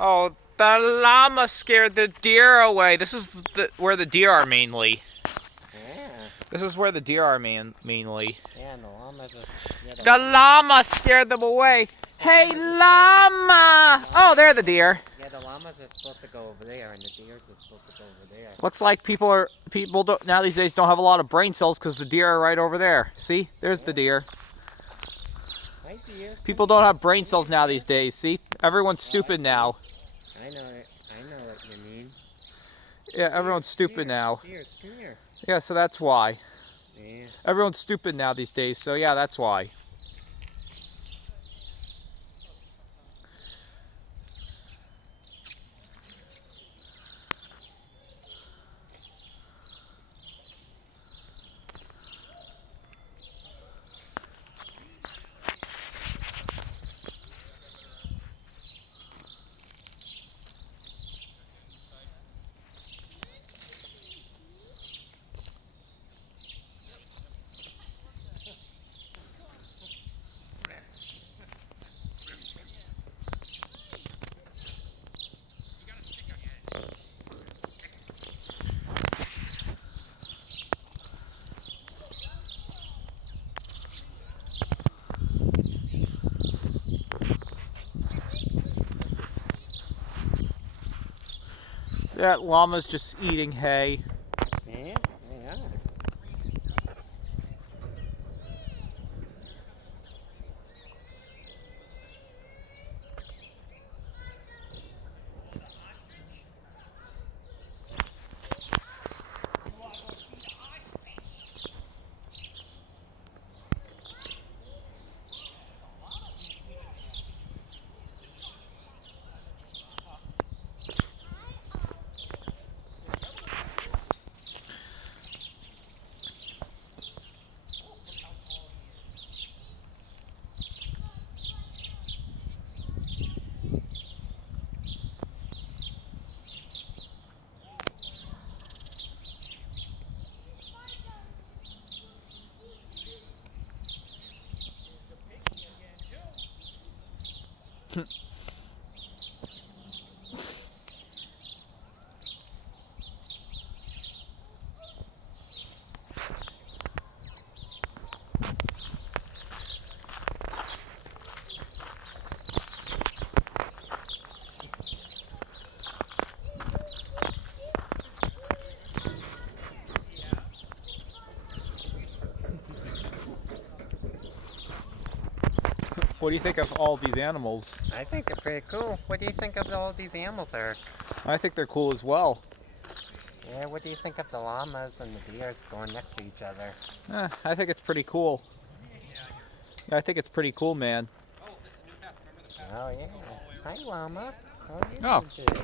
Oh, the llama scared the deer away. This is where the deer are mainly. Yeah. This is where the deer are mainly. Yeah, and the llamas are... Yeah, The llama scared them away. Hey, llama! Oh, there are the deer. Yeah, the llamas are supposed to go over there, and the deers are supposed to go over there. Looks like people don't, now these days don't have a lot of brain cells because the deer are right over there. See, there's the deer. Hi, deer. People don't have brain cells now these days. See, everyone's stupid now. I know what you mean. Yeah, everyone's stupid now. Deers, come here. Yeah, so that's why. Yeah. Everyone's stupid now these days, so yeah, that's why. That llama's just eating hay. Yeah, they are. What do you think of all these animals? I think they're pretty cool. What do you think of all these animals, Eric? I think they're cool as well. Yeah, what do you think of the llamas and the deers going next to each other? I think it's pretty cool. Yeah, I think it's pretty cool, man. Oh, yeah. Hi, llama. How are you Oh. doing today?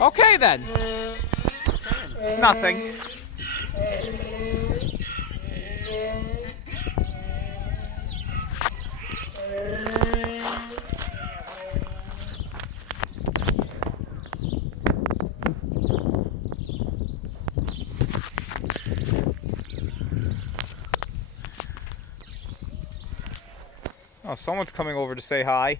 Okay then. Nothing. Oh, someone's coming over to say hi.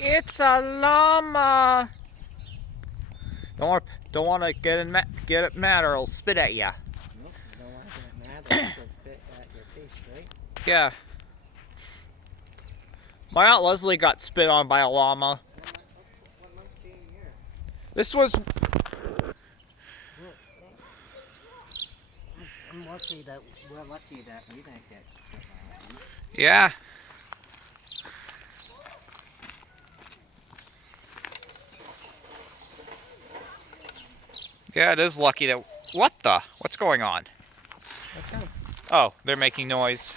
It's a llama. Don't want to get it mad or it'll spit at ya. Nope, you don't want to get mad. It'll spit at your face, right? Yeah. My Aunt Leslie got spit on by a llama. What month came here? This was... I'm lucky that we're lucky that we didn't get spit by a llama. Yeah. Yeah, it is lucky that... What the? What's going on? Okay. Oh, they're making noise.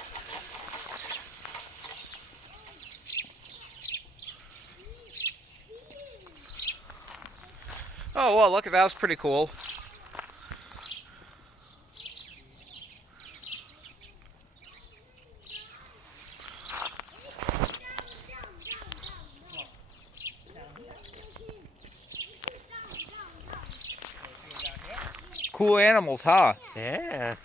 Oh, well, look, that was pretty cool. Cool animals, huh? Yeah.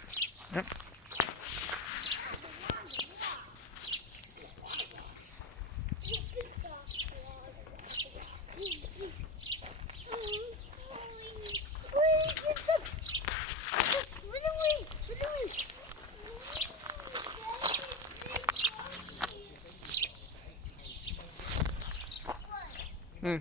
Hmm.